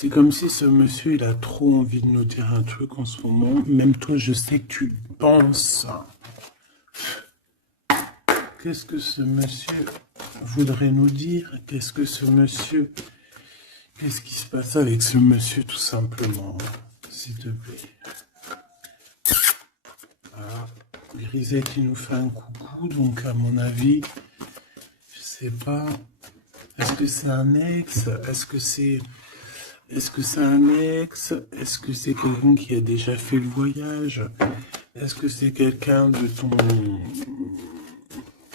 C'est comme si ce monsieur, il a trop envie de nous dire un truc en ce moment. Même toi, je sais que tu penses. Qu'est-ce que ce monsieur voudrait nous dire? Qu'est-ce que ce monsieur... Qu'est-ce qui se passe avec ce monsieur, tout simplement? S'il te plaît. Ah, Grisette qui nous fait un coucou, donc à mon avis, je sais pas. Est-ce que c'est un ex? Est-ce que c'est un ex? Est-ce que c'est quelqu'un qui a déjà fait le voyage? Est-ce que c'est quelqu'un de ton...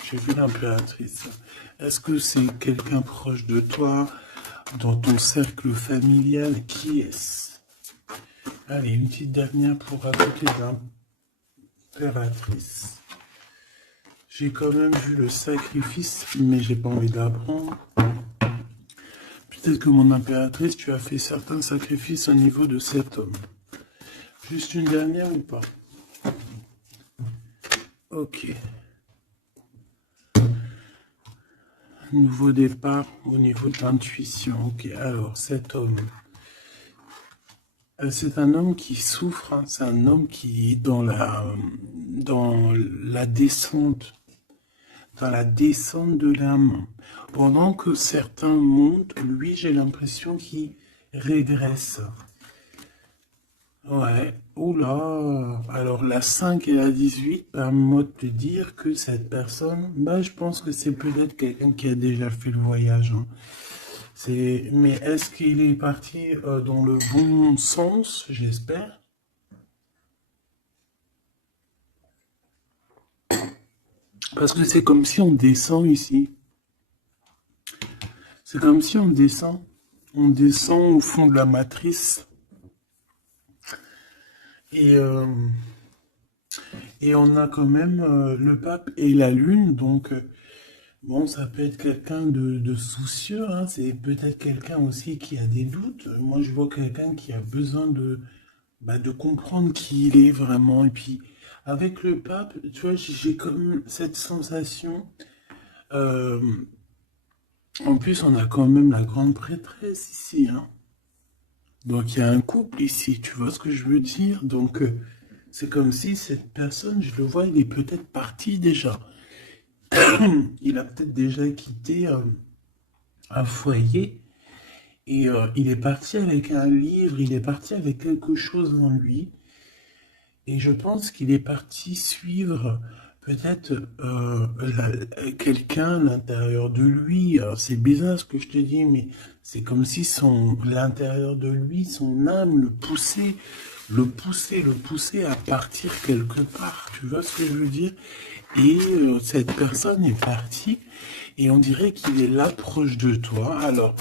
J'ai vu l'impératrice. Est-ce que c'est quelqu'un proche de toi, dans ton cercle familial? Qui est-ce? Allez, une petite dernière pour raconter l'impératrice. J'ai quand même vu le sacrifice, mais j'ai pas envie d'apprendre. Peut-être que mon impératrice, tu as fait certains sacrifices au niveau de cet homme. Juste une dernière ou pas? Ok. Nouveau départ au niveau de l'intuition. Ok, alors cet homme. C'est un homme qui souffre, hein. C'est un homme qui est dans la descente. Dans la descente de l'âme. Pendant que certains montent, lui, j'ai l'impression qu'il régresse. Ouais, oula. Alors la 5 et la 18 permettent de te dire que cette personne, je pense que c'est peut-être quelqu'un qui a déjà fait le voyage, hein. Mais est-ce qu'il est parti dans le bon sens, j'espère? Parce que c'est comme si on descend ici. C'est comme si on descend. On descend au fond de la matrice. Et, euh, et on a quand même le pape et la lune. Donc, bon, ça peut être quelqu'un de soucieux, hein. C'est peut-être quelqu'un aussi qui a des doutes. Moi, je vois quelqu'un qui a besoin de comprendre qui il est vraiment. Et puis, avec le pape, tu vois, j'ai comme cette sensation. euh, En plus, on a quand même la grande prêtresse ici, hein. Donc, il y a un couple ici, tu vois ce que je veux dire? Donc, c'est comme si cette personne, je le vois, il est peut-être parti déjà. Il a peut-être déjà quitté un foyer et il est parti avec un livre, il est parti avec quelque chose en lui. Et je pense qu'il est parti suivre peut-être quelqu'un à l'intérieur de lui. Alors, c'est bizarre ce que je te dis, mais c'est comme si l'intérieur de lui, son âme le poussait à partir quelque part. Tu vois ce que je veux dire? Et cette personne est partie et on dirait qu'il est là proche de toi. Alors,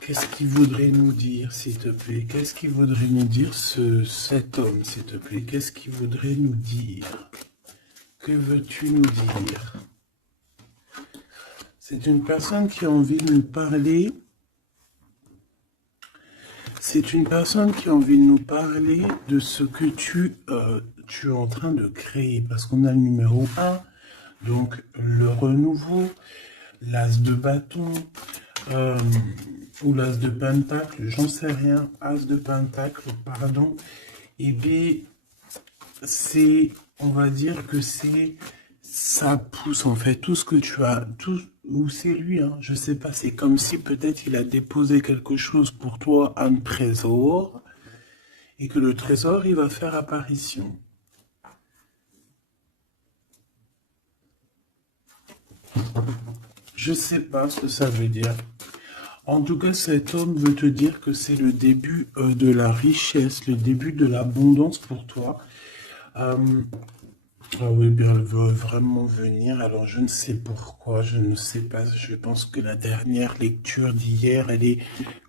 qu'est-ce qu'il voudrait nous dire, s'il te plaît? Qu'est-ce qu'il voudrait nous dire, cet homme, s'il te plaît? Qu'est-ce qu'il voudrait nous dire? Que veux-tu nous dire? C'est une personne qui a envie de nous parler. C'est une personne qui a envie de nous parler de ce que tu es en train de créer. Parce qu'on a le numéro 1, donc le renouveau, l'as de bâton, ou l'as de pentacle, j'en sais rien, as de pentacle, pardon, et bien, on va dire que ça pousse en fait, tout ce que tu as, ou c'est lui, hein, je sais pas, c'est comme si peut-être il a déposé quelque chose pour toi, un trésor, et que le trésor, il va faire apparition. Je sais pas ce que ça veut dire. En tout cas, cet homme veut te dire que c'est le début de la richesse, le début de l'abondance pour toi. Euh, ah oui, bien, elle veut vraiment venir. Alors, je ne sais pourquoi, je ne sais pas. Je pense que la dernière lecture d'hier, elle est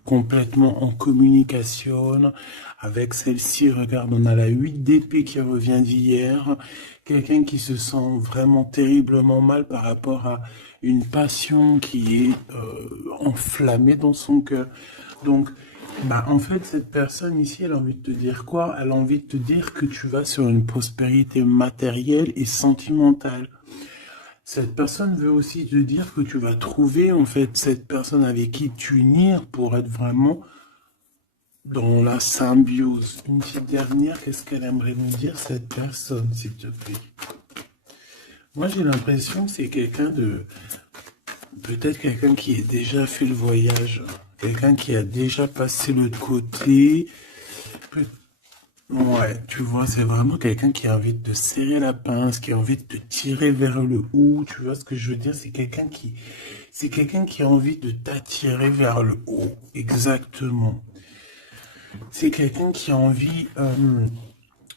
complètement en communication avec celle-ci. Regarde, on a la 8 d'épée qui revient d'hier. Quelqu'un qui se sent vraiment terriblement mal par rapport à une passion qui est enflammée dans son cœur. Donc, en fait, cette personne ici, elle a envie de te dire quoi? Elle a envie de te dire que tu vas sur une prospérité matérielle et sentimentale. Cette personne veut aussi te dire que tu vas trouver en fait cette personne avec qui t'unir pour être vraiment dans la symbiose. Une petite dernière, qu'est-ce qu'elle aimerait nous dire cette personne, s'il te plaît? Moi j'ai l'impression que c'est quelqu'un de... Peut-être quelqu'un qui a déjà fait le voyage, quelqu'un qui a déjà passé l'autre côté. Peut- Ouais, tu vois, c'est vraiment quelqu'un qui a envie de te serrer la pince, qui a envie de te tirer vers le haut. Tu vois ce que je veux dire? C'est quelqu'un qui a envie de t'attirer vers le haut. Exactement. C'est quelqu'un qui a envie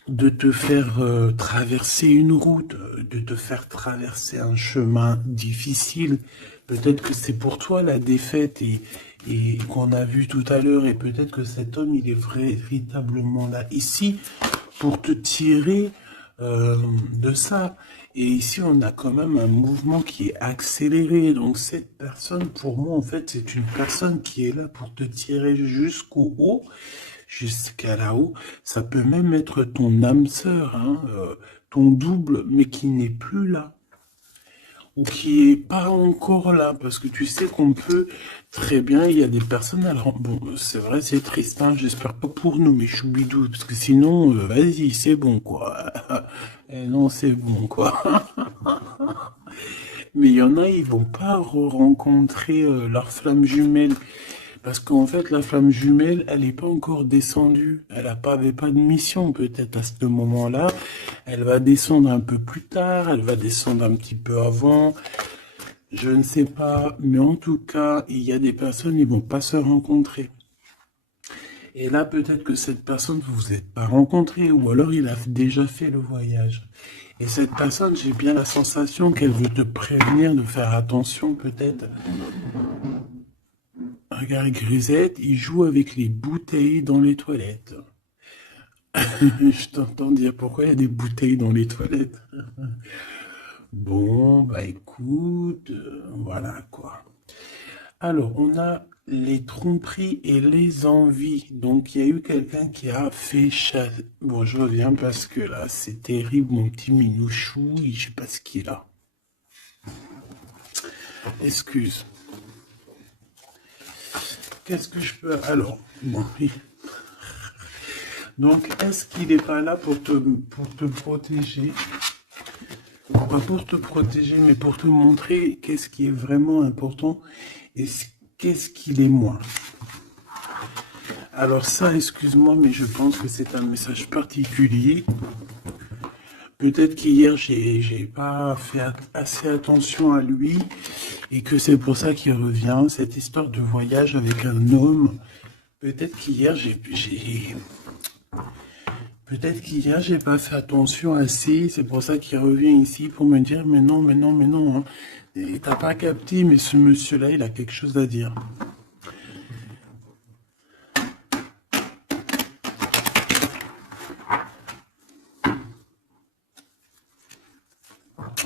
de te faire traverser une route, de te faire traverser un chemin difficile. Peut-être que c'est pour toi la défaite et qu'on a vu tout à l'heure, et peut-être que cet homme, il est véritablement là ici pour te tirer de ça. Et ici, on a quand même un mouvement qui est accéléré. Donc cette personne, pour moi, en fait, c'est une personne qui est là pour te tirer jusqu'au haut, jusqu'à là-haut. Ça peut même être ton âme sœur, hein, ton double, mais qui n'est plus là ou qui est pas encore là, parce que tu sais qu'on peut très bien, il y a des personnes, alors bon, c'est vrai, c'est triste, hein, j'espère pas pour nous, mais choubidou, parce que sinon, vas-y, c'est bon, quoi. Eh non, c'est bon, quoi. Mais il y en a, ils vont pas rencontrer leur flamme jumelle. Parce qu'en fait, la flamme jumelle, elle n'est pas encore descendue. Avait pas de mission, peut-être, à ce moment-là. Elle va descendre un peu plus tard, elle va descendre un petit peu avant. Je ne sais pas, mais en tout cas, il y a des personnes, ils vont pas se rencontrer. Et là, peut-être que cette personne, vous vous êtes pas rencontré, ou alors il a déjà fait le voyage. Et cette personne, j'ai bien la sensation qu'elle veut te prévenir de faire attention, peut-être. Regarde, Grisette, il joue avec les bouteilles dans les toilettes. Je t'entends dire pourquoi il y a des bouteilles dans les toilettes. Bon, bah écoute, voilà quoi. Alors, on a les tromperies et les envies. Donc, il y a eu quelqu'un qui a fait chasser. Bon, je reviens parce que là, c'est terrible, mon petit minouchou. Je sais pas ce qu'il a. Excuse. Qu'est-ce que je peux... Alors, bon, oui. Donc, est-ce qu'il n'est pas là pour te protéger? Pas pour te protéger, mais pour te montrer qu'est-ce qui est vraiment important et qu'est-ce qu'il est moins. Alors ça, excuse-moi, mais je pense que c'est un message particulier. Peut-être qu'hier, j'ai pas fait assez attention à lui et que c'est pour ça qu'il revient, cette histoire de voyage avec un homme. Peut-être qu'hier, Peut-être qu'hier, j'ai pas fait attention assez, c'est pour ça qu'il revient ici pour me dire, mais non, mais non, mais non, hein. Et t'as pas capté, mais ce monsieur-là, il a quelque chose à dire.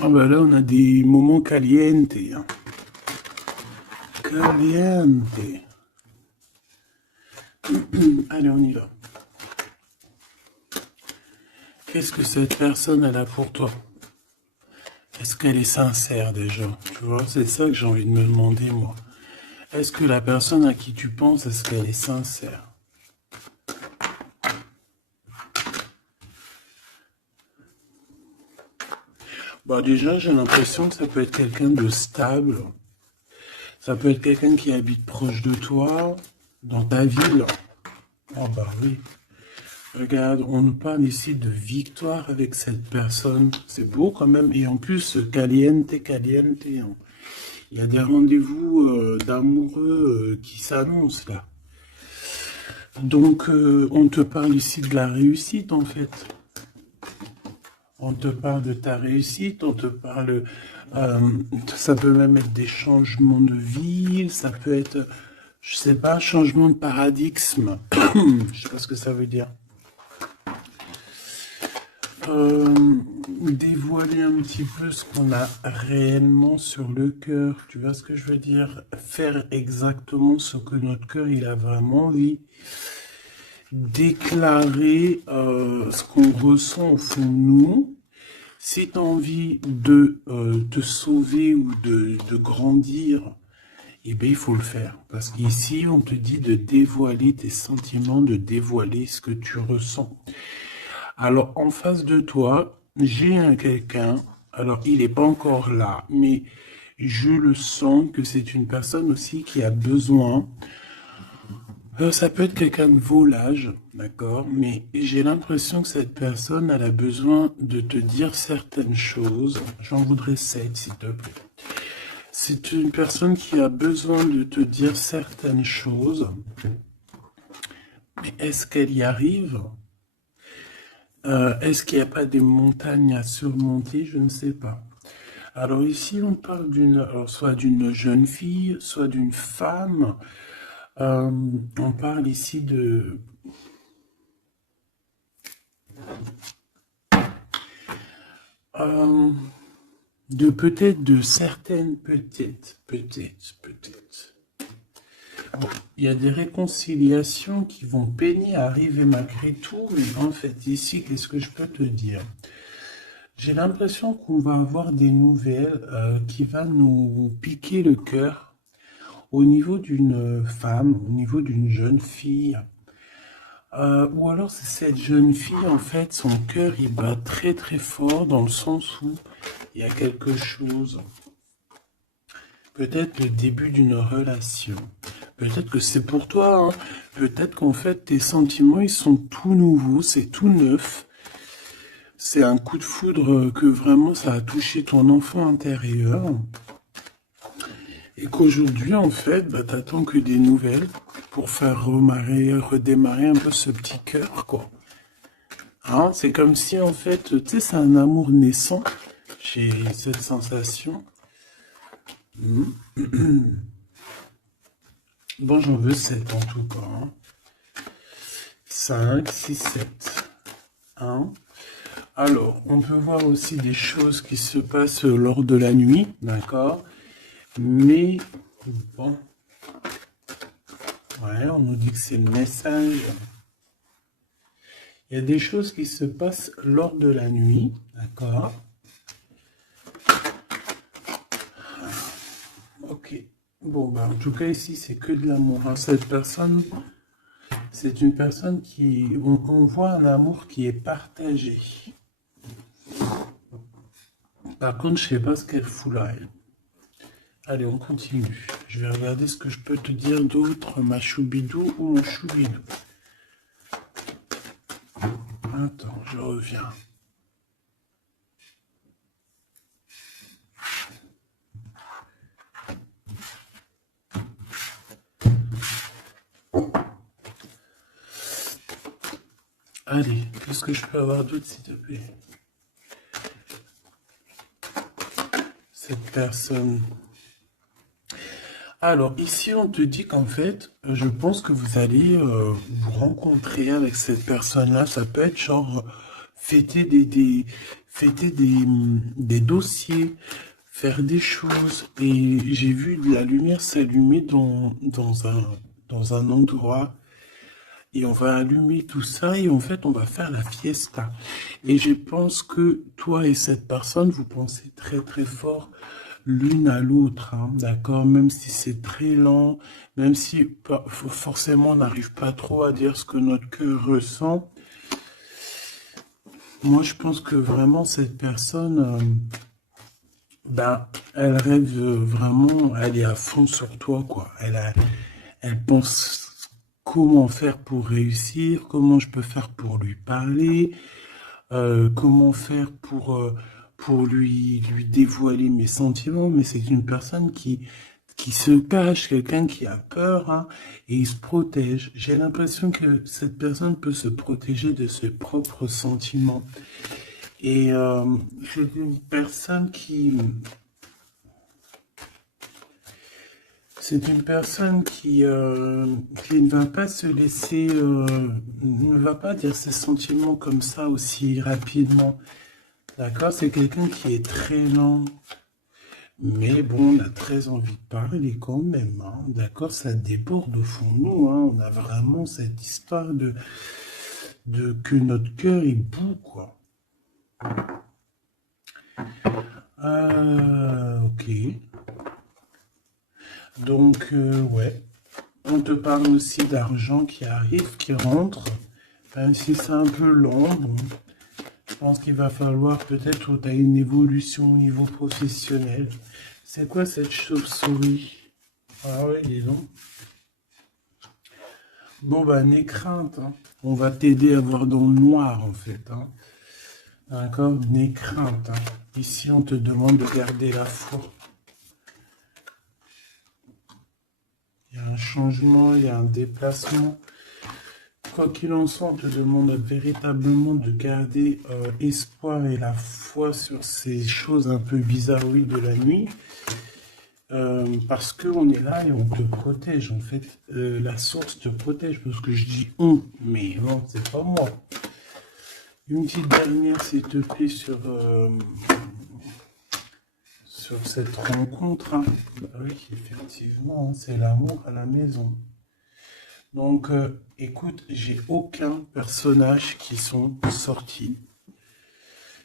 Ah bah là, on a des moments caliente, hein. Caliente. Allez, on y va. Qu'est-ce que cette personne, elle a pour toi? Est-ce qu'elle est sincère déjà? Tu vois, c'est ça que j'ai envie de me demander, moi. Est-ce que la personne à qui tu penses, est-ce qu'elle est sincère? Bah déjà, j'ai l'impression que ça peut être quelqu'un de stable. Ça peut être quelqu'un qui habite proche de toi, dans ta ville. Oh bah oui. Regarde, on nous parle ici de victoire avec cette personne. C'est beau quand même. Et en plus, caliente, caliente, hein. Il y a des rendez-vous d'amoureux qui s'annoncent là. Donc, on te parle ici de la réussite en fait. On te parle de ta réussite, on te parle... euh, ça peut même être des changements de vie, ça peut être, je sais pas, changement de paradigme. Je sais pas ce que ça veut dire. Dévoiler un petit peu ce qu'on a réellement sur le cœur. Tu vois ce que je veux dire? Faire exactement ce que notre cœur il a vraiment envie. Déclarer ce qu'on ressent au fond de nous. Si tu as envie de te sauver ou de grandir, eh bien, il faut le faire. Parce qu'ici, on te dit de dévoiler tes sentiments, de dévoiler ce que tu ressens. Alors, en face de toi, j'ai un quelqu'un, alors il n'est pas encore là, mais je le sens que c'est une personne aussi qui a besoin. Ça peut être quelqu'un de vos âge, d'accord, mais j'ai l'impression que cette personne, elle a besoin de te dire certaines choses. J'en voudrais 7, s'il te plaît. C'est une personne qui a besoin de te dire certaines choses, mais est-ce qu'elle y arrive? Est-ce qu'il n'y a pas des montagnes à surmonter? Je ne sais pas. Alors ici, on parle soit d'une jeune fille, soit d'une femme. On parle ici euh, peut-être de certaines, peut-être. Bon, il y a des réconciliations qui vont peiner à arriver malgré tout, mais en fait, ici, qu'est-ce que je peux te dire? J'ai l'impression qu'on va avoir des nouvelles qui vont nous piquer le cœur au niveau d'une femme, au niveau d'une jeune fille. Ou alors c'est cette jeune fille, en fait, son cœur, il bat très très fort dans le sens où il y a quelque chose. Peut-être le début d'une relation. Peut-être que c'est pour toi, hein. Peut-être qu'en fait, tes sentiments, ils sont tout nouveaux, c'est tout neuf. C'est un coup de foudre que vraiment ça a touché ton enfant intérieur. Et qu'aujourd'hui, en fait, bah, t'attends que des nouvelles pour faire redémarrer un peu ce petit cœur, quoi. Hein, c'est comme si, en fait, tu sais, c'est un amour naissant. J'ai cette sensation. Bon, j'en veux 7 en tout cas. Hein. 5, 6, 7. Hein. Alors, on peut voir aussi des choses qui se passent lors de la nuit, d'accord? Mais, bon, ouais, on nous dit que c'est le message. Il y a des choses qui se passent lors de la nuit, d'accord? Ok. Bon, bah, en tout cas, ici, c'est que de l'amour. Hein. Cette personne, c'est une personne qui... On voit un amour qui est partagé. Par contre, je sais pas ce qu'elle fout là, elle. Allez, on continue. Je vais regarder ce que je peux te dire d'autre, ma choubidou ou mon choubidou. Attends, je reviens. Allez, qu'est-ce que je peux avoir d'autre, s'il te plaît? Cette personne. Alors, ici, on te dit qu'en fait, je pense que vous allez vous rencontrer avec cette personne-là. Ça peut être genre fêter fêter des dossiers, faire des choses. Et j'ai vu de la lumière s'allumer dans un endroit. Et on va allumer tout ça et en fait, on va faire la fiesta. Et je pense que toi et cette personne, vous pensez très très fort l'une à l'autre, hein, d'accord? Même si c'est très lent, même si forcément on n'arrive pas trop à dire ce que notre cœur ressent. Moi, je pense que vraiment cette personne, ben, elle rêve vraiment, elle est à fond sur toi, quoi. Elle pense comment faire pour réussir, comment je peux faire pour lui parler, comment faire pour lui dévoiler mes sentiments, mais c'est une personne qui se cache, quelqu'un qui a peur, hein, et il se protège. J'ai l'impression que cette personne peut se protéger de ses propres sentiments. Et c'est une personne qui ne va pas se laisser, ne va pas dire ses sentiments comme ça aussi rapidement. D'accord? C'est quelqu'un qui est très lent. Mais bon, on a très envie de parler quand même. Hein. D'accord? Ça déborde au fond de nous. Hein. On a vraiment cette histoire de que notre cœur est bout, quoi. Ok. Donc, ouais. On te parle aussi d'argent qui arrive, qui rentre. Même si c'est un peu lent, bon, je pense qu'il va falloir peut-être que tu as une évolution au niveau professionnel. C'est quoi cette chauve-souris? Ah ouais, dis donc. Bon, bah, n'aie crainte, hein. On va t'aider à voir dans le noir, en fait, hein. D'accord? N'aie crainte, hein. Ici, on te demande de garder la foi. Il y a un changement, il y a un déplacement. Quoi qu'il en soit, on te demande véritablement de garder espoir et la foi sur ces choses un peu bizarroïdes de la nuit. Parce qu'on est là et on te protège. En fait, la source te protège. Parce que je dis on, mais non, c'est pas moi. Une petite dernière, s'il te plaît, sur cette rencontre. Hein. Bah oui, effectivement, hein, c'est l'amour à la maison. Donc, écoute, j'ai aucun personnage qui sont sortis.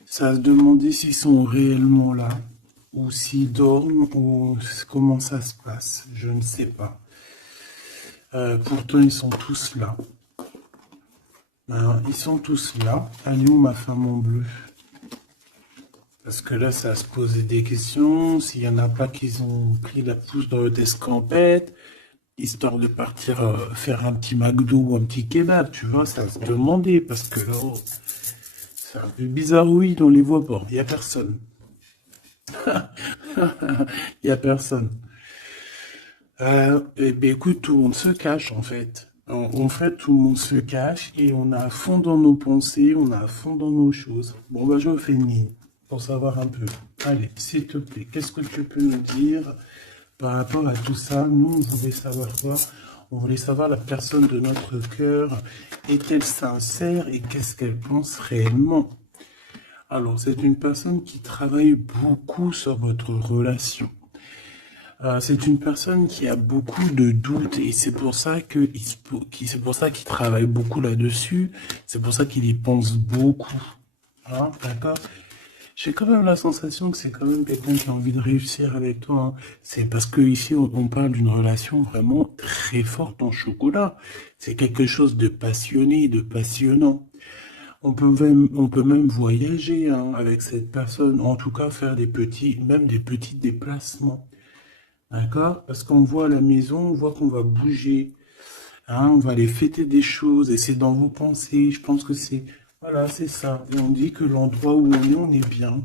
Ça se demandait s'ils sont réellement là, ou s'ils dorment, ou comment ça se passe. Je ne sais pas. Pourtant, ils sont tous là. Alors, ils sont tous là. Elle est où ma femme en bleu? Parce que là, ça se posait des questions. S'il n'y en a pas qui ont pris la pousse dans le escampette, histoire de partir faire un petit McDo ou un petit kebab, tu vois, ça se demandait. Parce que là, oh, c'est un peu bizarre, oui, on les voit pas. Il n'y a personne. Il n'y a personne. Eh bien, écoute, tout le monde se cache, en fait. En fait, tout le monde se cache et on a à fond dans nos pensées, on a à fond dans nos choses. Bon, bah, je fais une ligne pour savoir un peu. Allez, s'il te plaît, qu'est-ce que tu peux nous dire par rapport à tout ça? Nous, on voulait savoir quoi? On voulait savoir la personne de notre cœur. Est-elle sincère et qu'est-ce qu'elle pense réellement? Alors, c'est une personne qui travaille beaucoup sur votre relation. C'est une personne qui a beaucoup de doutes et c'est pour ça c'est pour ça qu'il travaille beaucoup là-dessus. C'est pour ça qu'il y pense beaucoup. Hein, d'accord? J'ai quand même la sensation que c'est quand même quelqu'un qui a envie de réussir avec toi. Hein. C'est parce que ici on parle d'une relation vraiment très forte en chocolat. C'est quelque chose de passionné, de passionnant. On peut même voyager hein, avec cette personne. En tout cas, faire même des petits déplacements. D'accord? Parce qu'on voit à la maison, on voit qu'on va bouger, hein, on va aller fêter des choses, et c'est dans vos pensées, je pense que c'est, voilà, c'est ça. Et on dit que l'endroit où on est bien.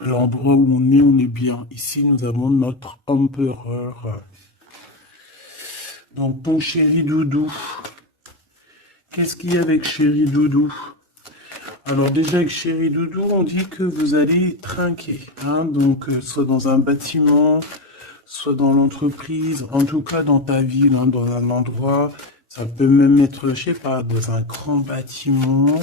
L'endroit où on est bien. Ici, nous avons notre empereur. Donc, ton chéri doudou, qu'est-ce qu'il y a avec chéri doudou? Alors déjà avec chéri doudou, on dit que vous allez trinquer, hein, donc soit dans un bâtiment, soit dans l'entreprise, en tout cas dans ta ville, hein, dans un endroit, ça peut même être, je sais pas, dans un grand bâtiment,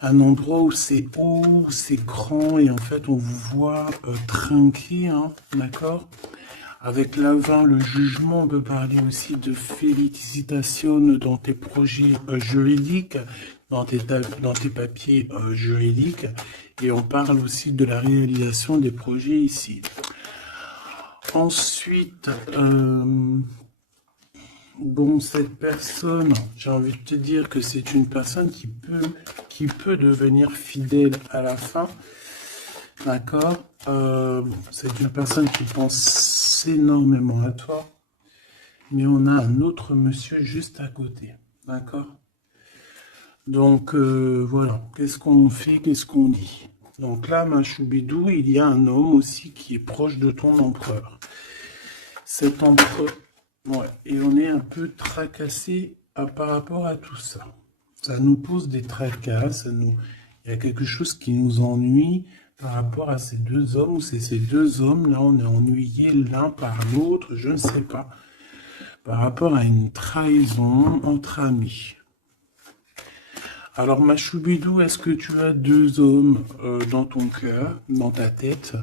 un endroit où c'est haut, c'est grand, et en fait on vous voit trinquer, hein, d'accord? Avec l'avant, le jugement, on peut parler aussi de félicitations dans tes projets juridiques, dans tes papiers juridiques, et on parle aussi de la réalisation des projets ici. Ensuite, bon, cette personne, j'ai envie de te dire que c'est une personne qui peut devenir fidèle à la fin. D'accord? C'est une personne qui pense énormément à toi. Mais on a un autre monsieur juste à côté. D'accord? Donc, voilà. Qu'est-ce qu'on fait? Qu'est-ce qu'on dit? Donc là, ma choubidou, il y a un homme aussi qui est proche de ton empereur. Cet empereur... Ouais, et on est un peu tracassé par rapport à tout ça. Ça nous pose des tracas, il y a quelque chose qui nous ennuie par rapport à ces deux hommes, ou c'est ces deux hommes, là on est ennuyés l'un par l'autre, je ne sais pas, par rapport à une trahison entre amis. Alors ma choubidou, est-ce que tu as deux hommes dans ton cœur, dans ta tête,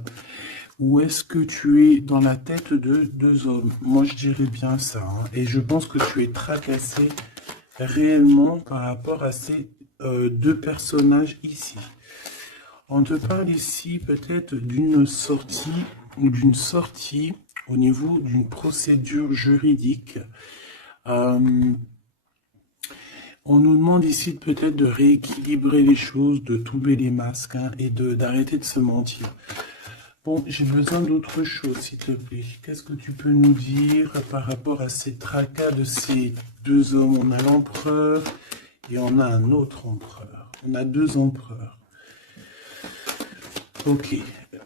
ou est-ce que tu es dans la tête de deux hommes? Moi je dirais bien ça, hein. Et je pense que tu es tracassé réellement par rapport à ces deux personnages ici. On te parle ici peut-être d'une sortie ou d'une sortie au niveau d'une procédure juridique. Euh, on nous demande ici peut-être de rééquilibrer les choses, de tomber les masques hein, et d'arrêter de se mentir. Bon, j'ai besoin d'autre chose, s'il te plaît. Qu'est-ce que tu peux nous dire par rapport à ces tracas de ces deux hommes? On a l'empereur et on a un autre empereur. On a deux empereurs. Ok.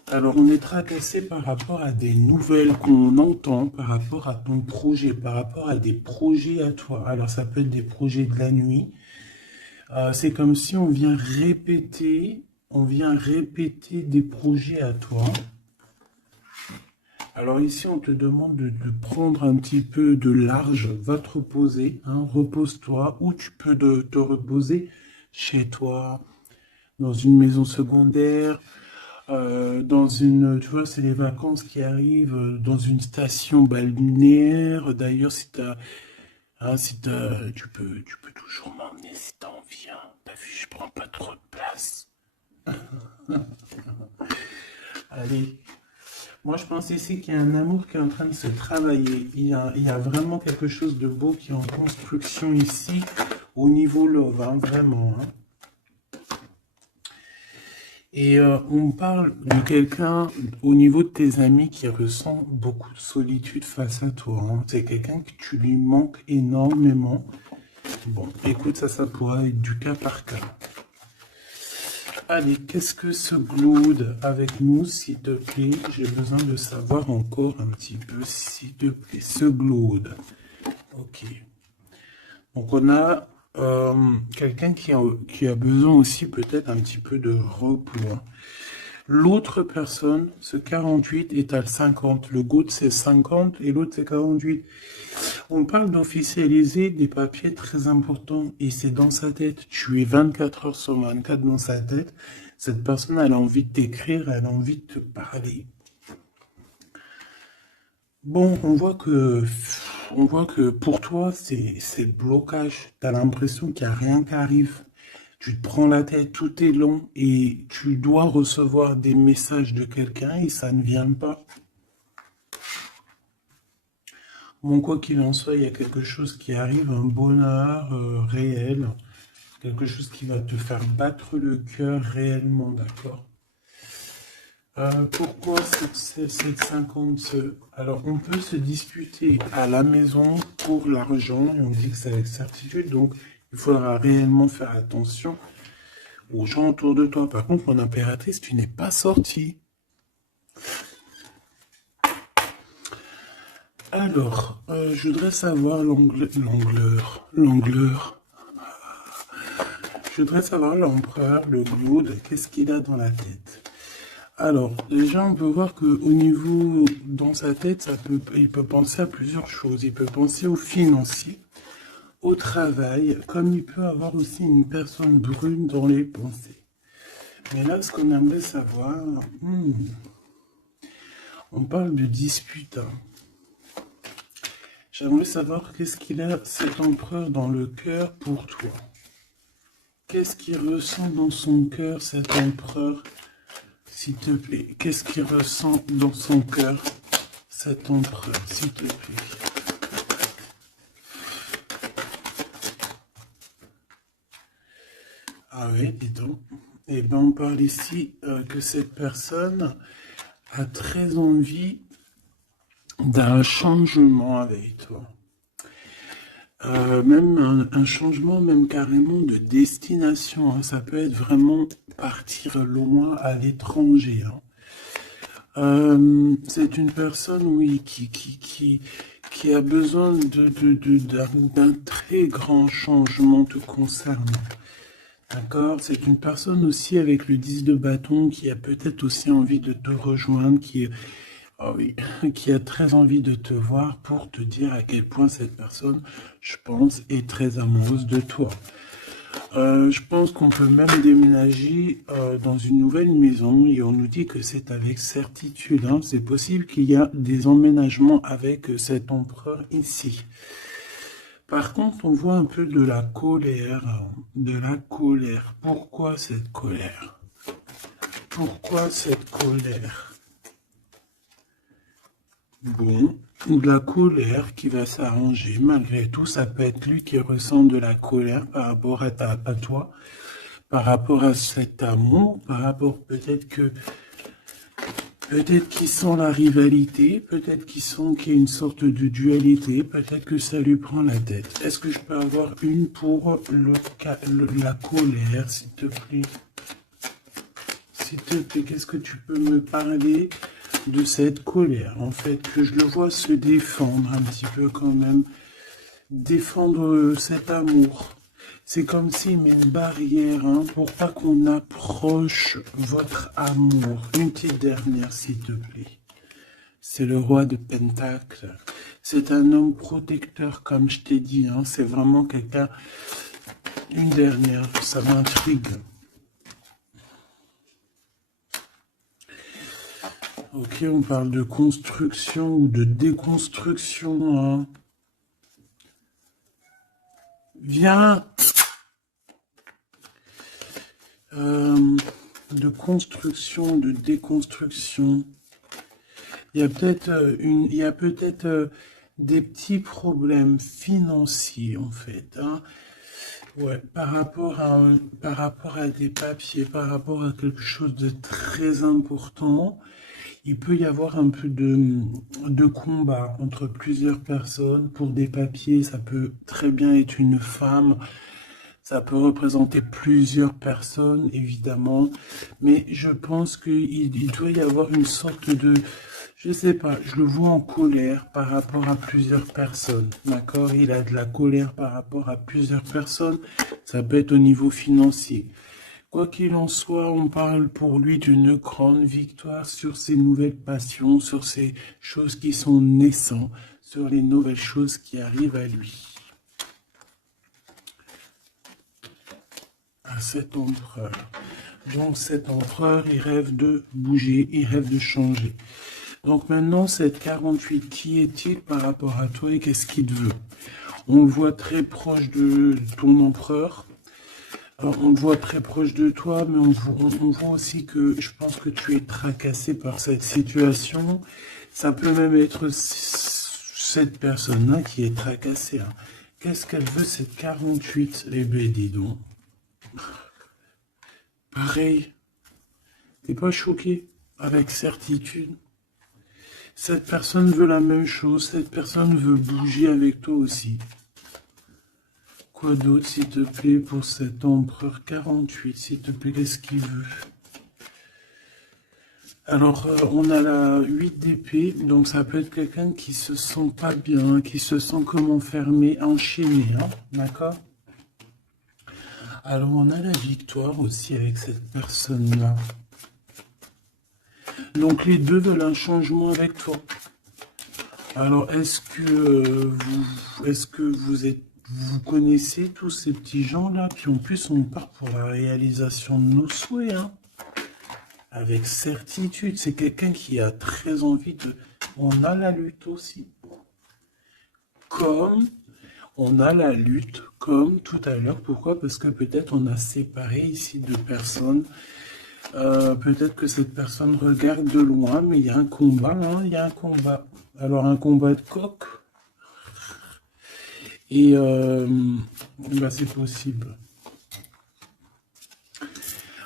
Alors, on est tracassé par rapport à des nouvelles qu'on entend, par rapport à ton projet, par rapport à des projets à toi. Alors, ça peut être des projets de la nuit. C'est comme si on vient répéter des projets à toi. Alors ici, on te demande de prendre un petit peu de large, va te reposer, hein, repose-toi, ou tu peux te reposer chez toi, dans une maison secondaire, dans une, tu vois, c'est les vacances qui arrivent, dans une station balnéaire. D'ailleurs, tu peux toujours m'emmener si t'as envie, hein. T'as vu, je prends pas trop de place. Allez. Moi, je pense ici qu'il y a un amour qui est en train de se travailler. Il y a vraiment quelque chose de beau qui est en construction ici, au niveau love, hein, vraiment. Hein. Et on parle de quelqu'un au niveau de tes amis qui ressent beaucoup de solitude face à toi. Hein. C'est quelqu'un que tu lui manques énormément. Bon, écoute, ça pourra être du cas par cas. Allez, qu'est-ce que ce Glaude avec nous, s'il te plaît? J'ai besoin de savoir encore un petit peu, s'il te plaît. Ce Glaude. Ok. Donc, on a quelqu'un qui a besoin aussi peut-être un petit peu de repos. Hein. L'autre personne, ce 48, est à 50. Le Glaude, c'est 50 et l'autre, c'est 48. On parle d'officialiser des papiers très importants et c'est dans sa tête. Tu es 24 heures sur 24 dans sa tête. Cette personne, elle a envie de t'écrire, elle a envie de te parler. Bon, on voit que pour toi, c'est le blocage. Tu as l'impression qu'il n'y a rien qui arrive. Tu te prends la tête, tout est long et tu dois recevoir des messages de quelqu'un et ça ne vient pas. Bon, quoi qu'il en soit, il y a quelque chose qui arrive, un bonheur réel, quelque chose qui va te faire battre le cœur réellement, d'accord? Pourquoi cette 50? Alors, on peut se disputer à la maison pour l'argent, et on dit que c'est avec certitude, donc il faudra réellement faire attention aux gens autour de toi. Par contre, mon impératrice, tu n'es pas sortie. Alors, je voudrais savoir l'angleur. Je voudrais savoir l'empereur, le Glaude, qu'est-ce qu'il a dans la tête. Alors, déjà, on peut voir qu'au niveau, dans sa tête, il peut penser à plusieurs choses. Il peut penser au financier, au travail, comme il peut avoir aussi une personne brune dans les pensées. Mais là, ce qu'on aimerait savoir, on parle de dispute. Hein. J'aimerais savoir qu'est-ce qu'il a, cet empereur, dans le cœur pour toi. Qu'est-ce qu'il ressent dans son cœur, cet empereur, s'il te plaît? Qu'est-ce qu'il ressent dans son cœur, cet empereur, s'il te plaît? Ah oui, dis donc. Eh bien, on parle ici que cette personne a très envie d'un changement avec toi. Même un changement, même carrément de destination. Hein. Ça peut être vraiment partir loin à l'étranger. Hein. C'est une personne, oui, qui a besoin d'un très grand changement te concernant. D'accord? C'est une personne aussi avec le 10 de bâton qui a peut-être aussi envie de te rejoindre, oh oui, qui a très envie de te voir pour te dire à quel point cette personne, je pense, est très amoureuse de toi. Je pense qu'on peut même déménager dans une nouvelle maison et on nous dit que c'est avec certitude. Hein. C'est possible qu'il y a des emménagements avec cet empereur ici. Par contre, on voit un peu de la colère. De la colère. Pourquoi cette colère? Pourquoi cette colère? Bon, de la colère qui va s'arranger. Malgré tout, ça peut être lui qui ressent de la colère par rapport à toi, par rapport à cet amour, par rapport peut-être qu'ils sent la rivalité, peut-être qu'il y a une sorte de dualité, peut-être que ça lui prend la tête. Est-ce que je peux avoir une pour la colère, s'il te plaît? S'il te plaît, qu'est-ce que tu peux me parler de cette colère? En fait, que je le vois se défendre un petit peu quand même, défendre cet amour. C'est comme s'il met une barrière hein, pour pas qu'on approche votre amour. Une petite dernière, s'il te plaît. C'est le roi de Pentacle. C'est un homme protecteur, comme je t'ai dit. Hein. C'est vraiment quelqu'un... Une dernière, ça m'intrigue. Ok, on parle de construction ou de déconstruction. Hein. Viens... de construction, de déconstruction. Il y a peut-être des petits problèmes financiers en fait. Hein. Ouais, par rapport à des papiers, par rapport à quelque chose de très important, il peut y avoir un peu de combat entre plusieurs personnes pour des papiers. Ça peut très bien être une femme. Ça peut représenter plusieurs personnes, évidemment, mais je pense qu'il doit y avoir une sorte de, je sais pas, je le vois en colère par rapport à plusieurs personnes, d'accord? Il a de la colère par rapport à plusieurs personnes, ça peut être au niveau financier. Quoi qu'il en soit, on parle pour lui d'une grande victoire sur ses nouvelles passions, sur ces choses qui sont naissantes, sur les nouvelles choses qui arrivent à lui. À cet empereur. Donc cet empereur, il rêve de bouger, il rêve de changer. Donc maintenant, cette 48, qui est-il par rapport à toi et qu'est-ce qu'il veut? On le voit très proche de ton empereur. Alors, on le voit très proche de toi, mais on voit aussi que je pense que tu es tracassé par cette situation. Ça peut même être cette personne-là qui est tracassée. Hein. Qu'est-ce qu'elle veut, cette 48? Eh bien, dis donc. Pareil, t'es pas choqué avec certitude. Cette personne veut la même chose, cette personne veut bouger avec toi aussi. Quoi d'autre, s'il te plaît, pour cet empereur 48, s'il te plaît, qu'est-ce qu'il veut? Alors, on a la 8 d'épée, donc ça peut être quelqu'un qui se sent pas bien, qui se sent comme enfermé, enchaîné, hein, d'accord? Alors, on a la victoire aussi avec cette personne-là. Donc, les deux veulent un changement avec toi. Alors, est-ce que vous connaissez tous ces petits gens-là? Puis en plus, on part pour la réalisation de nos souhaits, hein. Avec certitude. C'est quelqu'un qui a très envie de... On a la lutte aussi. Comme... On a la lutte, comme tout à l'heure. Pourquoi? Parce que peut-être on a séparé ici deux personnes. Peut-être que cette personne regarde de loin, mais il y a un combat, hein, il y a un combat. Alors un combat de coq. Et bah, c'est possible.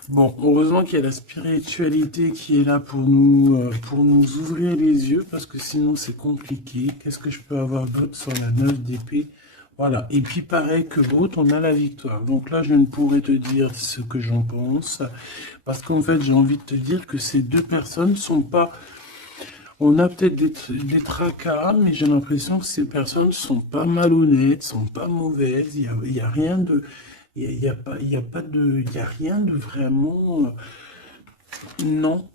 Bon, heureusement qu'il y a la spiritualité qui est là pour nous ouvrir les yeux, parce que sinon c'est compliqué. Qu'est-ce que je peux avoir d'autre sur la 9 d'épée? Voilà, et puis pareil que l'autre, on a la victoire. Donc là, je ne pourrais te dire ce que j'en pense, parce qu'en fait, j'ai envie de te dire que ces deux personnes sont pas... On a peut-être des tracas, mais j'ai l'impression que ces personnes sont pas malhonnêtes, sont pas mauvaises, il y a rien de... Il y a rien de vraiment... non.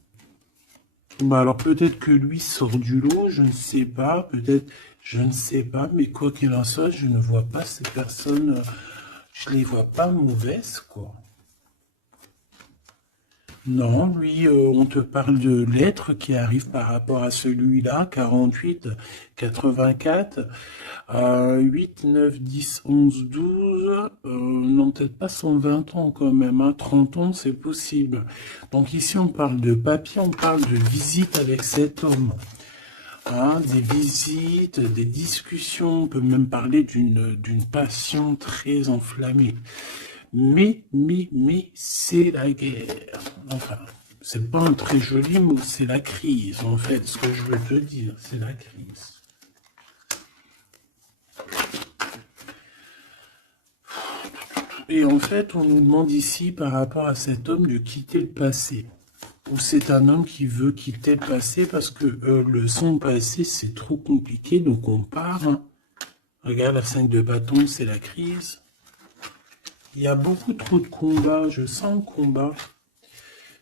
Bah alors peut-être que lui sort du lot, je ne sais pas, peut-être, je ne sais pas, mais quoi qu'il en soit, je ne vois pas ces personnes, je les vois pas mauvaises, quoi. Non, lui, on te parle de lettres qui arrivent par rapport à celui-là, 48, 84, 8, 9, 10, 11, 12, non, peut-être pas 120 ans quand même, hein, 30 ans, c'est possible. Donc ici, on parle de papier, on parle de visite avec cet homme. Hein, des visites, des discussions, on peut même parler d'une passion très enflammée. Mais, c'est la guerre. Enfin, c'est pas un très joli mot, c'est la crise, en fait, ce que je veux te dire, c'est la crise. Et en fait, on nous demande ici, par rapport à cet homme, de quitter le passé. Ou c'est un homme qui veut quitter le passé parce que son passé, c'est trop compliqué, donc on part. Hein. Regarde, la 5 de bâton, c'est la crise. Il y a beaucoup trop de combats, je sens le combat.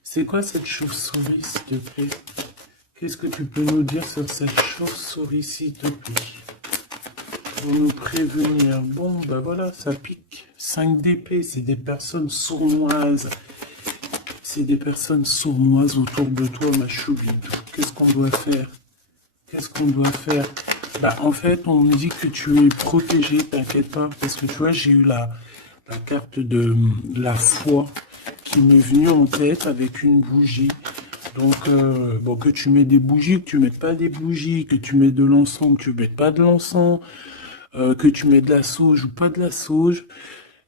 C'est quoi cette chauve-souris, s'il te plaît? Qu'est-ce que tu peux nous dire sur cette chauve-souris, s'il te plaît? Pour nous prévenir. Bon, bah voilà, ça pique. 5 d'épée, c'est des personnes sournoises. C'est des personnes sournoises autour de toi, ma choubide. Qu'est-ce qu'on doit faire? Qu'est-ce qu'on doit faire? Bah, en fait, on me dit que tu es protégé, t'inquiète pas. Parce que tu vois, j'ai eu la carte de la foi qui m'est venue en tête avec une bougie. Donc, bon, que tu mets des bougies, que tu mettes pas des bougies, que tu mets de l'encens, que tu mettes pas de l'encens, que tu mets de la sauge ou pas de la sauge,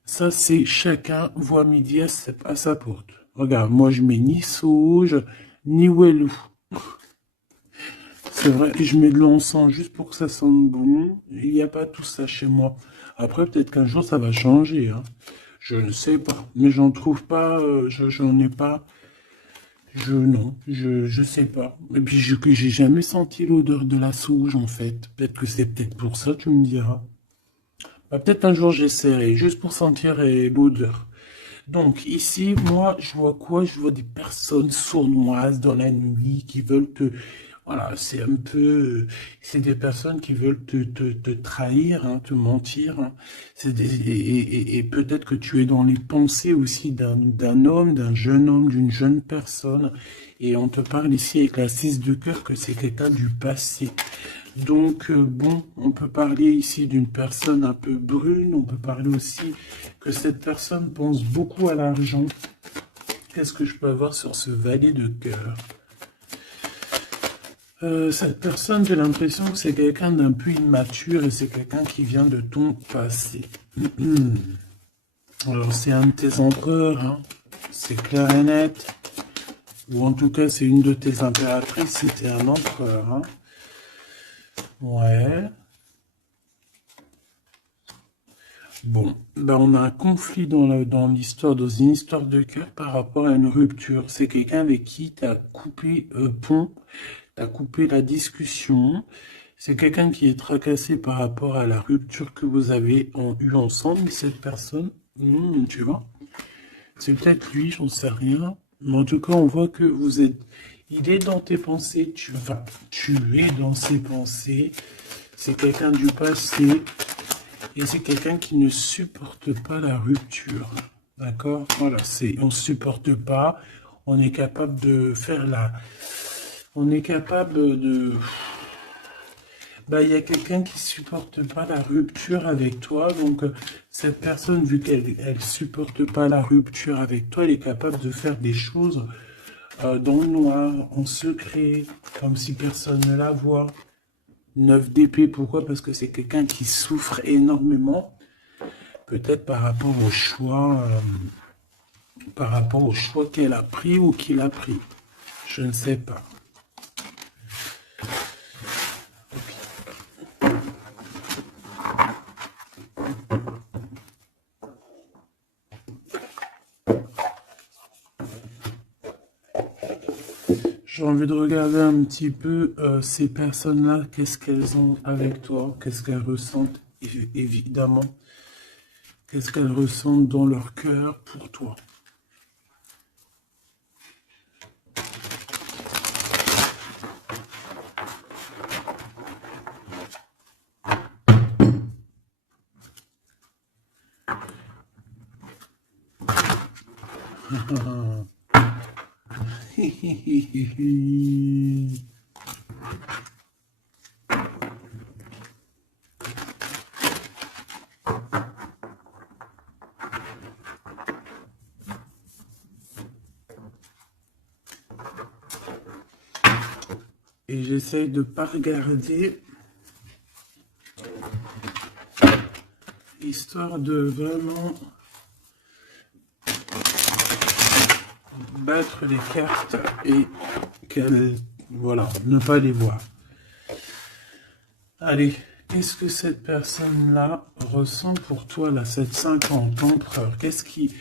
ça c'est chacun voit midi à sa porte. Regarde, moi je mets ni sauge, ni wellou. C'est vrai, et je mets de l'encens juste pour que ça sente bon. Il n'y a pas tout ça chez moi. Après, peut-être qu'un jour ça va changer. Hein. Je ne sais pas, mais j'en trouve pas, j'en ai pas. Non, je sais pas. Et puis, j'ai jamais senti l'odeur de la sauge, en fait. Peut-être que c'est peut-être pour ça, tu me diras. Bah, peut-être un jour j'essaierai, juste pour sentir l'odeur. Donc, ici, moi, je vois quoi? Je vois des personnes sournoises dans la nuit qui veulent te... Voilà, c'est un peu... C'est des personnes qui veulent te trahir, hein, te mentir. Hein. Et peut-être que tu es dans les pensées aussi d'un homme, d'un jeune homme, d'une jeune personne. Et on te parle ici avec la 6 de cœur que c'est quelqu'un du passé. Donc, bon, on peut parler ici d'une personne un peu brune, on peut parler aussi que cette personne pense beaucoup à l'argent. Qu'est-ce que je peux avoir sur ce valet de cœur? Cette personne, j'ai l'impression que c'est quelqu'un d'un peu immature et c'est quelqu'un qui vient de ton passé. Alors, c'est un de tes empereurs, hein. C'est clair et net. Ou en tout cas, c'est une de tes impératrices, c'était un empereur, hein. Ouais. Bon, ben on a un conflit dans l'histoire, dans une histoire de cœur par rapport à une rupture. C'est quelqu'un avec qui tu as coupé pont, tu as coupé la discussion. C'est quelqu'un qui est tracassé par rapport à la rupture que vous avez eue ensemble. Cette personne, tu vois, c'est peut-être lui, j'en sais rien. Mais en tout cas, on voit que vous êtes... Il est dans tes pensées, tu es dans ses pensées. C'est quelqu'un du passé. Et c'est quelqu'un qui ne supporte pas la rupture. D'accord? Voilà, on ne supporte pas. On est capable de faire On est capable de... Bah, il y a quelqu'un qui supporte pas la rupture avec toi. Donc, cette personne, vu qu'elle supporte pas la rupture avec toi, elle est capable de faire des choses dans le noir, en secret, comme si personne ne la voit. 9 d'épée, pourquoi? Parce que c'est quelqu'un qui souffre énormément. Peut-être par rapport au choix qu'elle a pris ou qu'il a pris. Je ne sais pas. J'ai envie de regarder un petit peu ces personnes-là, qu'est-ce qu'elles ont avec toi, qu'est-ce qu'elles ressentent, évidemment, qu'est-ce qu'elles ressentent dans leur cœur pour toi. Et j'essaye de pas regarder, histoire de vraiment battre les cartes et qu'elles, voilà, ne pas les voir. Allez, qu'est-ce que cette personne-là ressent pour toi, là, cette 50 empereur? Qu'est-ce qu'il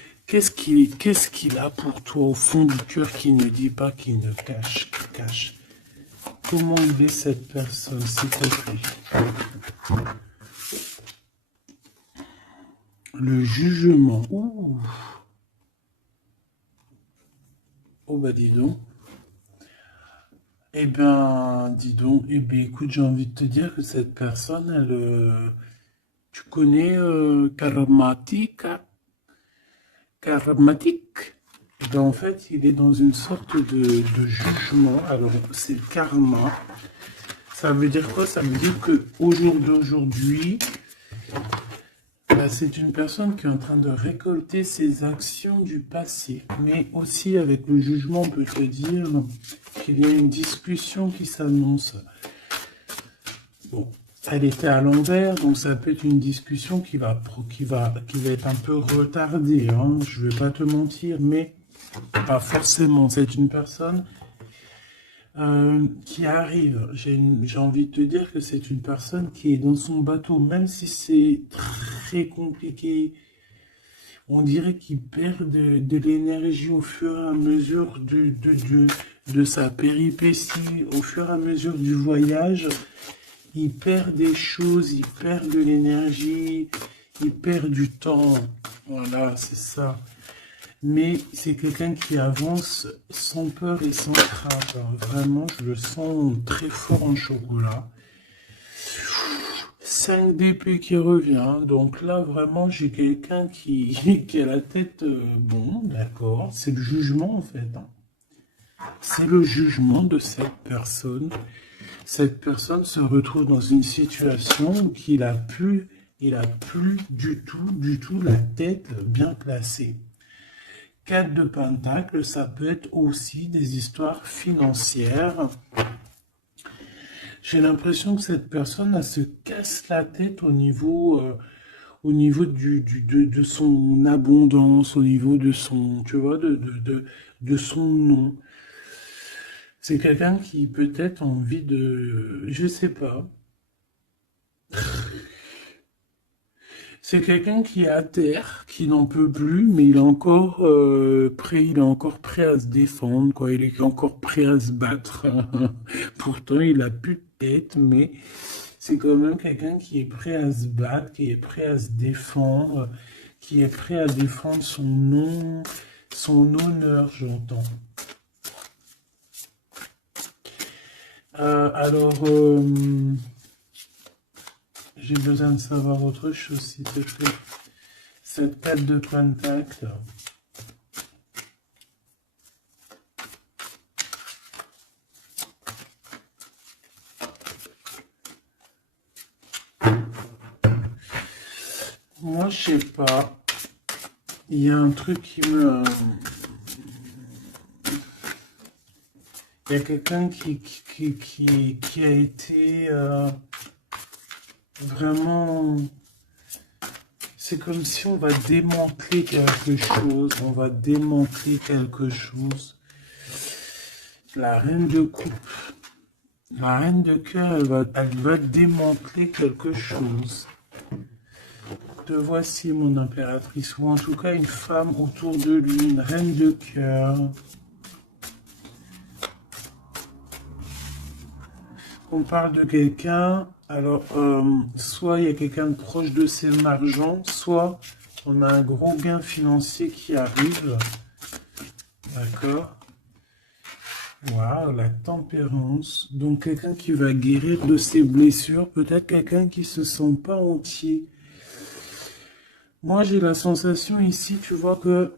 a pour toi au fond du cœur qui ne dit pas, qui ne cache, qui cache? Comment il est cette personne, s'il te plaît? Le jugement. Ouh. Oh bah dis donc. Eh bien, dis donc. Eh bien, écoute, j'ai envie de te dire que cette personne, elle, tu connais karmatique. Eh ben, en fait, il est dans une sorte de jugement. Alors, c'est le karma. Ça veut dire quoi? Ça veut dire que au jour d'aujourd'hui, bah, c'est une personne qui est en train de récolter ses actions du passé. Mais aussi, avec le jugement, on peut te dire qu'il y a une discussion qui s'annonce. Bon, elle était à l'envers, donc ça peut être une discussion qui va être un peu retardée. Hein. Je ne vais pas te mentir, mais pas forcément. C'est une personne qui arrive. J'ai envie de te dire que c'est une personne qui est dans son bateau, même si c'est très compliqué. On dirait qu'il perd de l'énergie au fur et à mesure de sa péripétie, au fur et à mesure du voyage. Il perd des choses, il perd de l'énergie, il perd du temps. Voilà, c'est ça. Mais c'est quelqu'un qui avance sans peur et sans crainte. Alors, vraiment, je le sens très fort en chocolat. 5 d'épée qui revient. Donc là, vraiment, j'ai quelqu'un qui a la tête... bon, d'accord. C'est le jugement, en fait. Hein. C'est le jugement de cette personne. Cette personne se retrouve dans une situation où il a plus du tout la tête bien placée. 4 de Pentacle, ça peut être aussi des histoires financières. J'ai l'impression que cette personne, elle se casse la tête au niveau de son abondance, au niveau de son, tu vois, de son nom. C'est quelqu'un qui peut-être a envie de, je sais pas. C'est quelqu'un qui est à terre, qui n'en peut plus, mais il est encore prêt à se défendre, quoi. Il est encore prêt à se battre. Pourtant, il a plus de tête, mais c'est quand même quelqu'un qui est prêt à se battre, qui est prêt à se défendre, qui est prêt à défendre son nom, son honneur, j'entends. Alors, j'ai besoin de savoir autre chose, s'il te plaît. Cette 4 de Pentacle. Moi, je sais pas. Il y a un truc qui me... Il y a quelqu'un qui a été vraiment... C'est comme si on va démanteler quelque chose. On va démanteler quelque chose. La reine de coupe. La reine de cœur, elle va démanteler quelque chose. Te voici, mon impératrice. Ou en tout cas, une femme autour de lui. Une reine de cœur. On parle de quelqu'un, alors soit il y a quelqu'un de proche de ses argent, soit on a un gros gain financier qui arrive. D'accord. Waouh, la tempérance. Donc quelqu'un qui va guérir de ses blessures, peut-être quelqu'un qui se sent pas entier. Moi j'ai la sensation ici, tu vois que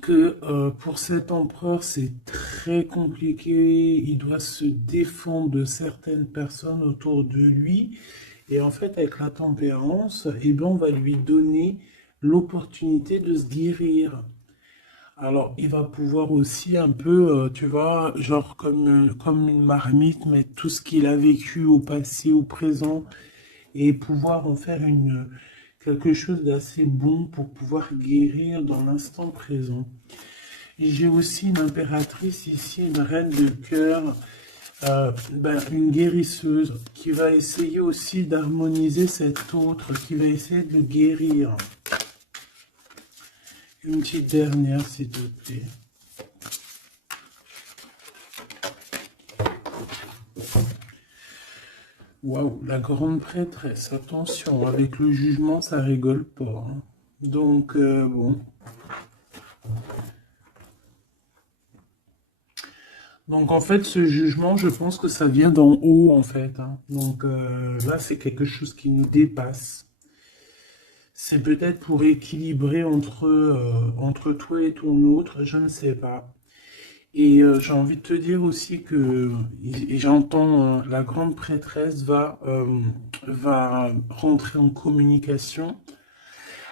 que pour cet empereur, c'est très compliqué. Il doit se défendre de certaines personnes autour de lui. Et en fait, avec la tempérance, eh ben, on va lui donner l'opportunité de se guérir. Alors, il va pouvoir aussi un peu, tu vois, genre comme une marmite, mettre tout ce qu'il a vécu au passé, au présent, et pouvoir en faire quelque chose d'assez bon pour pouvoir guérir dans l'instant présent. Et j'ai aussi une impératrice ici, une reine de cœur, une guérisseuse, qui va essayer aussi d'harmoniser cet autre, qui va essayer de le guérir. Une petite dernière, s'il te plaît. Waouh, la grande prêtresse, attention, avec le jugement, ça rigole pas, hein. Donc, bon. Donc, en fait, ce jugement, je pense que ça vient d'en haut, en fait, hein. Donc, là, c'est quelque chose qui nous dépasse. C'est peut-être pour équilibrer entre toi et ton autre, je ne sais pas. Et j'ai envie de te dire aussi que, et j'entends, la grande prêtresse va rentrer en communication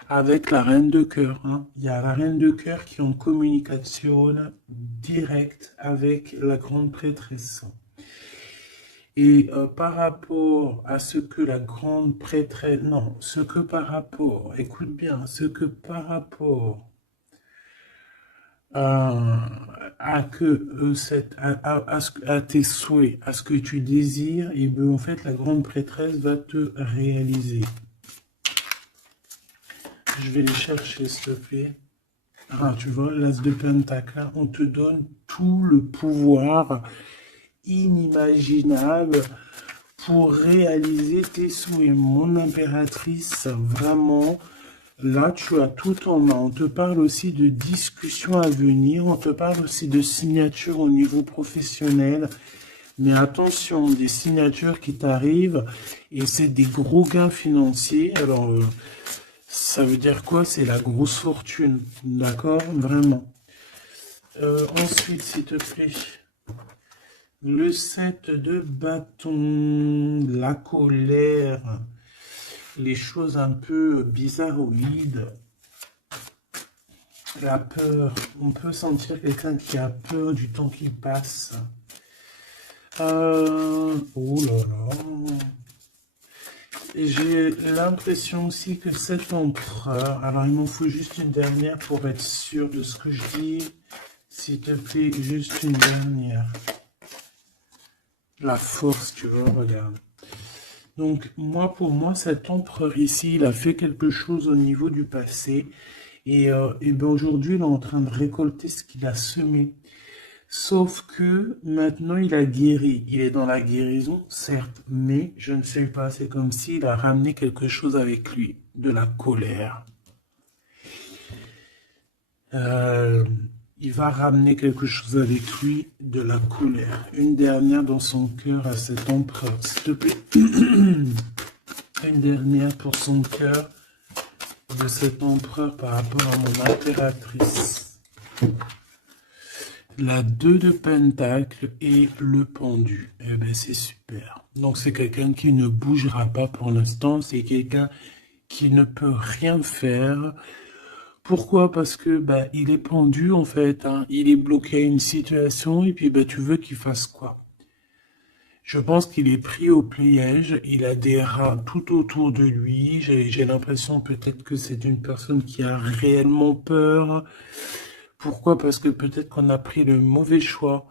avec la reine de cœur, hein. Il y a la reine de cœur qui est en communication directe avec la grande prêtresse. Et par rapport à ce que la grande prêtresse, non, ce que par rapport, écoute bien, ce que par rapport à que à tes souhaits, à ce que tu désires, et bien en fait la grande prêtresse va te réaliser. Je vais les chercher, s'il te plaît. Ah, tu vois, l'as de pentacle, on te donne tout le pouvoir inimaginable pour réaliser tes souhaits. Mon impératrice, vraiment, là, tu as tout en main. On te parle aussi de discussions à venir, on te parle aussi de signatures au niveau professionnel. Mais attention, des signatures qui t'arrivent et c'est des gros gains financiers. Alors, ça veut dire quoi? C'est la grosse fortune, d'accord? Vraiment. Ensuite, s'il te plaît, le 7 de bâton, la colère, les choses un peu bizarroïdes, la peur. On peut sentir quelqu'un qui a peur du temps qui passe. Oh là là. J'ai l'impression aussi que cet empereur, alors il m'en faut juste une dernière pour être sûr de ce que je dis. S'il te plaît, juste une dernière. La force, tu vois, regarde. Donc, pour moi, cet empereur ici, il a fait quelque chose au niveau du passé. Et ben aujourd'hui, il est en train de récolter ce qu'il a semé. Sauf que maintenant, il a guéri. Il est dans la guérison, certes, mais je ne sais pas, c'est comme s'il a ramené quelque chose avec lui, de la colère. Il va ramener quelque chose avec lui, de la colère. Une dernière dans son cœur à cet empereur, s'il te plaît. Une dernière pour son cœur de cet empereur par rapport à mon impératrice. La 2 de pentacle et le pendu. Eh ben c'est super. Donc c'est quelqu'un qui ne bougera pas pour l'instant. C'est quelqu'un qui ne peut rien faire. Pourquoi? Parce que il est pendu en fait, hein. Il est bloqué à une situation et puis tu veux qu'il fasse quoi? Je pense qu'il est pris au piège. Il a des rats tout autour de lui. J'ai l'impression peut-être que c'est une personne qui a réellement peur. Pourquoi? Parce que peut-être qu'on a pris le mauvais choix.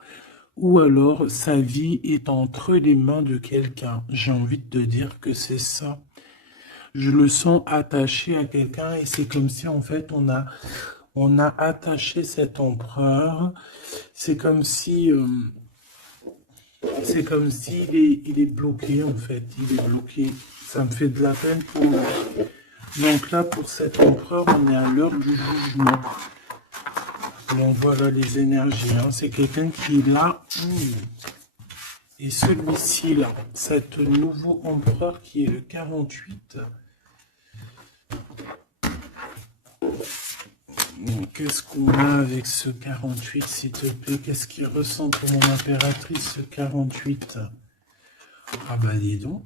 Ou alors sa vie est entre les mains de quelqu'un. J'ai envie de te dire que c'est ça. Je le sens attaché à quelqu'un et c'est comme si en fait on a attaché cet empereur. C'est comme si il est bloqué en fait. Il est bloqué. Ça me fait de la peine pour lui. Donc là pour cet empereur on est à l'heure du jugement. Donc voilà les énergies, hein. C'est quelqu'un qui est là. Et celui-ci là, cet nouveau empereur qui est le 48. Qu'est-ce qu'on a avec ce 48, s'il te plaît? Qu'est-ce qu'il ressent pour mon impératrice, ce 48? Ah bah dis donc.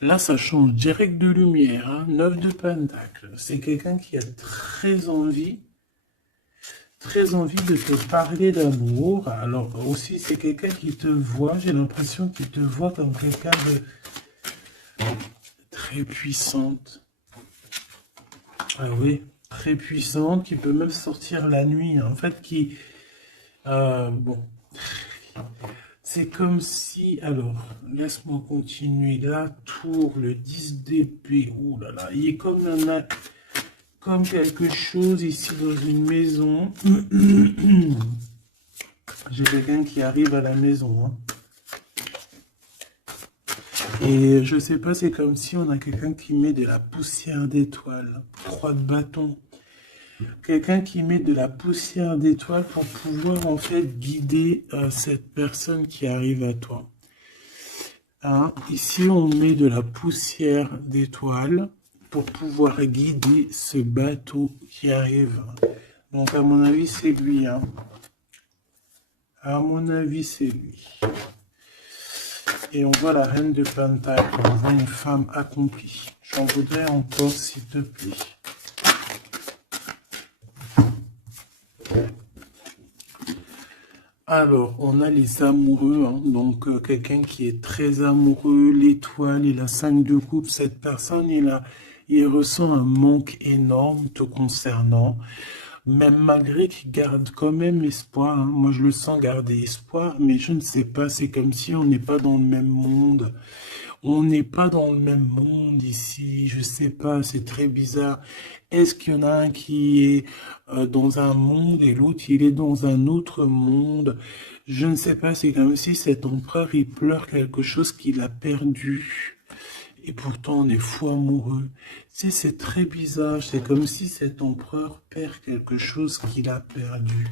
Là, ça change direct de lumière, hein. 9 de Pentacle. C'est quelqu'un qui a très envie de te parler d'amour. Alors aussi, c'est quelqu'un qui te voit, j'ai l'impression qu'il te voit comme quelqu'un de très puissante. Ah oui, très puissante, qui peut même sortir la nuit, en fait, qui... bon, c'est comme si... Alors, laisse-moi continuer. La tour, le 10 d'épée, ouh là là, il est comme quelque chose ici dans une maison. J'ai quelqu'un qui arrive à la maison, hein. Et je sais pas, c'est comme si on a quelqu'un qui met de la poussière d'étoiles. 3 de bâton. Quelqu'un qui met de la poussière d'étoiles pour pouvoir en fait guider cette personne qui arrive à toi. Hein? Ici, on met de la poussière d'étoiles pour pouvoir guider ce bateau qui arrive. Donc, à mon avis, c'est lui. Hein? À mon avis, c'est lui. Et on voit la reine de Pentacle, on voit une femme accomplie. J'en voudrais encore, s'il te plaît. Alors, on a les amoureux, hein. Donc quelqu'un qui est très amoureux, l'étoile et la 5 de coupe. Cette personne, il ressent un manque énorme te concernant. Même malgré qu'il garde quand même espoir, hein. Moi je le sens garder espoir, mais je ne sais pas, c'est comme si on n'est pas dans le même monde. On n'est pas dans le même monde ici, je sais pas, c'est très bizarre. Est-ce qu'il y en a un qui est dans un monde et l'autre il est dans un autre monde? Je ne sais pas, c'est comme si cet empereur il pleure quelque chose qu'il a perdu. Et pourtant, on est fou amoureux. C'est très bizarre. C'est comme si cet empereur perd quelque chose qu'il a perdu.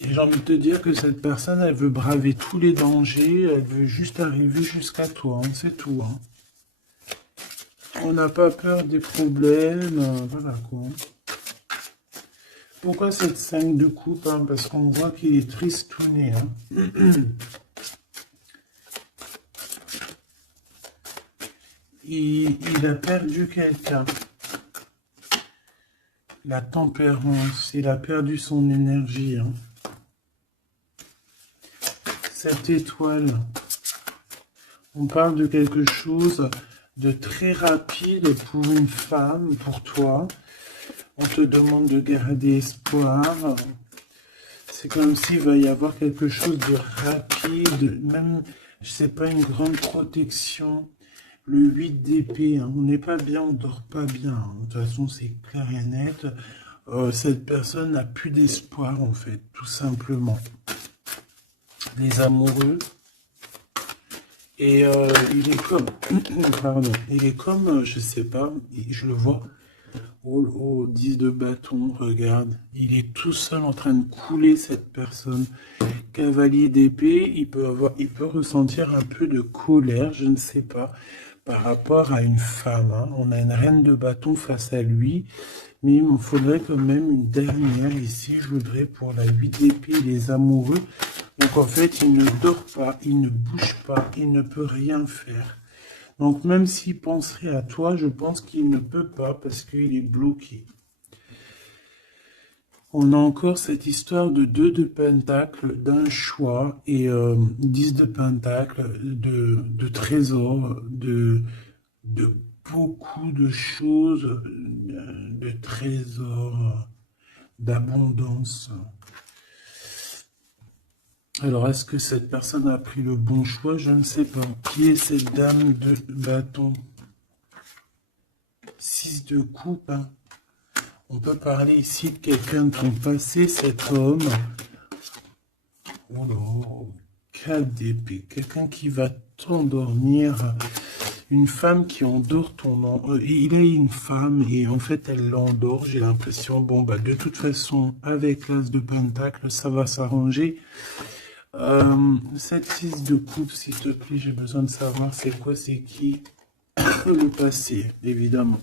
Et j'ai envie de te dire que cette personne, elle veut braver tous les dangers. Elle veut juste arriver jusqu'à toi. Hein, c'est tout. Hein. On n'a pas peur des problèmes. Voilà quoi. Pourquoi cette 5 de coupe, hein? Parce qu'on voit qu'il est tristouné. Hein. Il a perdu quelqu'un. La tempérance, il a perdu son énergie. Hein. Cette étoile, on parle de quelque chose de très rapide pour une femme, pour toi. On te demande de garder espoir. C'est comme s'il va y avoir quelque chose de rapide, même, je sais pas, une grande protection. Le 8 d'épée, hein, on n'est pas bien, on dort pas bien. Hein. De toute façon, c'est clair et net. Cette personne n'a plus d'espoir, en fait, tout simplement. Les amoureux. Et il est comme, pardon, il est comme, je sais pas, je le vois, au 10 de bâton, regarde, il est tout seul en train de couler cette personne. Cavalier d'épée, il peut ressentir un peu de colère, je ne sais pas, par rapport à une femme. Hein. On a une reine de bâton face à lui, mais il me faudrait quand même une dernière ici, je voudrais pour la 8 d'épée, les amoureux. Donc en fait, il ne dort pas, il ne bouge pas, il ne peut rien faire. Donc même s'il penserait à toi, je pense qu'il ne peut pas parce qu'il est bloqué. On a encore cette histoire de 2 de pentacle, d'un choix, et 10 de pentacle, de trésors, de beaucoup de choses, de trésors, d'abondance. Alors, est-ce que cette personne a pris le bon choix? Je ne sais pas. Qui est cette dame de bâton? 6 de coupe. Hein. On peut parler ici de quelqu'un de ton passé, cet homme. Oh là, 4 d'épée. Quelqu'un qui va t'endormir. une femme qui endort il a une femme et en fait elle l'endort, j'ai l'impression. Bon bah de toute façon avec l'as de pentacle ça va s'arranger. Cette 6 de coupe s'il te plaît, j'ai besoin de savoir c'est quoi, c'est qui, le passé évidemment.